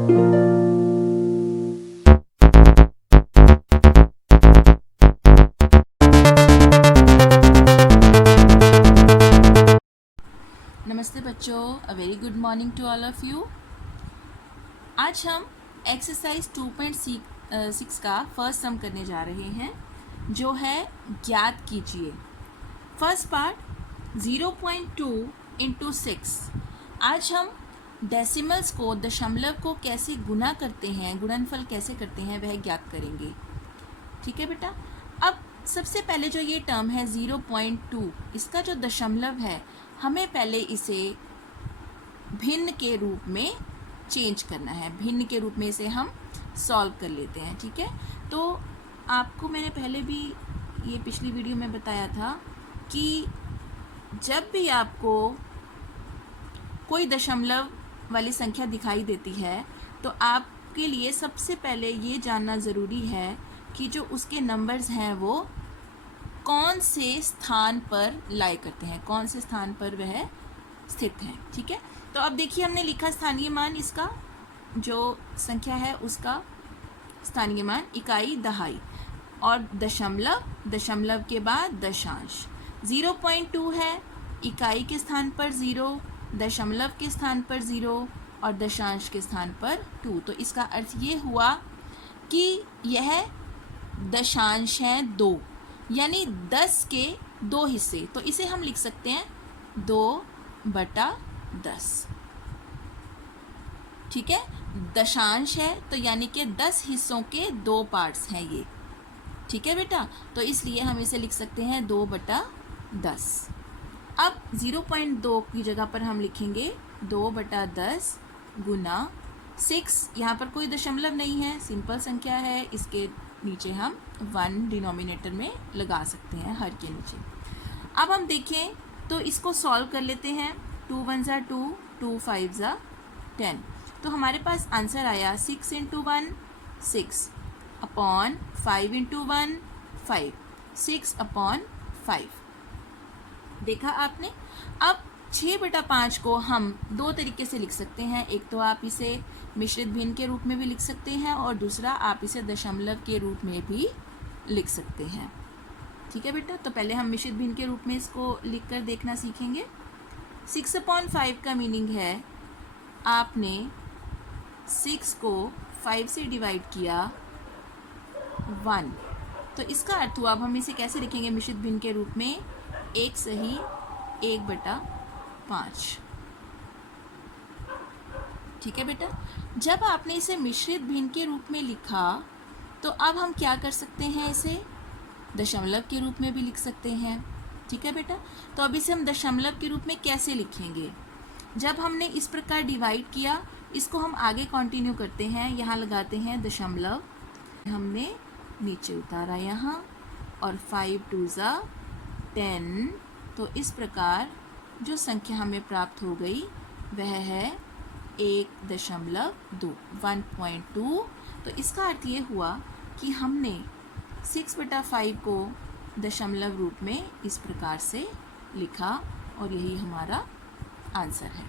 नमस्ते बच्चों, a very good morning to all of you. आज हम एक्सरसाइज 2.6 का फर्स्ट सम करने जा रहे हैं, जो है ज्ञात कीजिए। First part 0.2 into 6। आज हम डेसिमल्स को, दशमलव को कैसे गुना करते हैं, गुणनफल कैसे करते हैं, वह ज्ञात करेंगे। ठीक है बेटा। अब सबसे पहले जो ये टर्म है 0.2, इसका जो दशमलव है, हमें पहले इसे भिन्न के रूप में चेंज करना है। भिन्न के रूप में इसे हम सॉल्व कर लेते हैं। ठीक है। तो आपको मैंने पहले भी ये पिछली वीडियो में बताया था कि जब भी आपको कोई दशमलव वाली संख्या दिखाई देती है, तो आपके लिए सबसे पहले ये जानना ज़रूरी है कि जो उसके नंबर्स हैं वो कौन से स्थान पर लाई करते हैं, कौन से स्थान पर वह स्थित हैं। ठीक है। तो अब देखिए, हमने लिखा स्थानीय मान, इसका जो संख्या है उसका स्थानीय मान, इकाई, दहाई, और दशमलव, दशमलव के बाद दशांश। 0.2 है, इकाई के स्थान पर 0, दशमलव के स्थान पर 0 और दशांश के स्थान पर 2। तो इसका अर्थ ये हुआ कि यह दशांश है 2, यानी 10 के 2 हिस्से। तो इसे हम लिख सकते हैं 2/10। ठीक है। दशांश है तो यानी कि 10 हिस्सों के 2 पार्ट्स हैं ये। ठीक है बेटा। तो इसलिए हम इसे लिख सकते हैं 2/10। अब 0.2 की जगह पर हम लिखेंगे 2/10 गुना 6। यहाँ पर कोई दशमलव नहीं है, सिंपल संख्या है, इसके नीचे हम 1 डिनोमिनेटर में लगा सकते हैं, हर के नीचे। अब हम देखें तो इसको सॉल्व कर लेते हैं। 2 1 ज़ा 2, 2 5 ज़ा 10। तो हमारे पास आंसर आया 6 इंटू 1 6 अपॉन 5 इंटू 1 5, 6/5। देखा आपने। अब 6/5 को हम 2 तरीके से लिख सकते हैं। एक तो आप इसे मिश्रित भिन्न के रूप में भी लिख सकते हैं, और दूसरा आप इसे दशमलव के रूप में भी लिख सकते हैं। ठीक है बेटा। तो पहले हम मिश्रित भिन्न के रूप में इसको लिख कर देखना सीखेंगे। 6/5 का मीनिंग है आपने 6 को 5 से डिवाइड किया 1। तो इसका अर्थ हुआ, अब हम इसे कैसे लिखेंगे मिश्रित भिन्न के रूप में, 1 सही 1/5। ठीक है बेटा। जब आपने इसे मिश्रित भिन्न के रूप में लिखा, तो अब हम क्या कर सकते हैं, इसे दशमलव के रूप में भी लिख सकते हैं। ठीक है बेटा। तो अब इसे हम दशमलव के रूप में कैसे लिखेंगे? जब हमने इस प्रकार डिवाइड किया, इसको हम आगे कंटिन्यू करते हैं। यहाँ लगाते हैं दशमलव, हमने नीचे उतारा यहाँ, और 5 2 ज़ा 10। तो इस प्रकार जो संख्या हमें प्राप्त हो गई वह है 1.2, 1.2। तो इसका अर्थ ये हुआ कि हमने 6/5 को दशमलव रूप में इस प्रकार से लिखा, और यही हमारा आंसर है।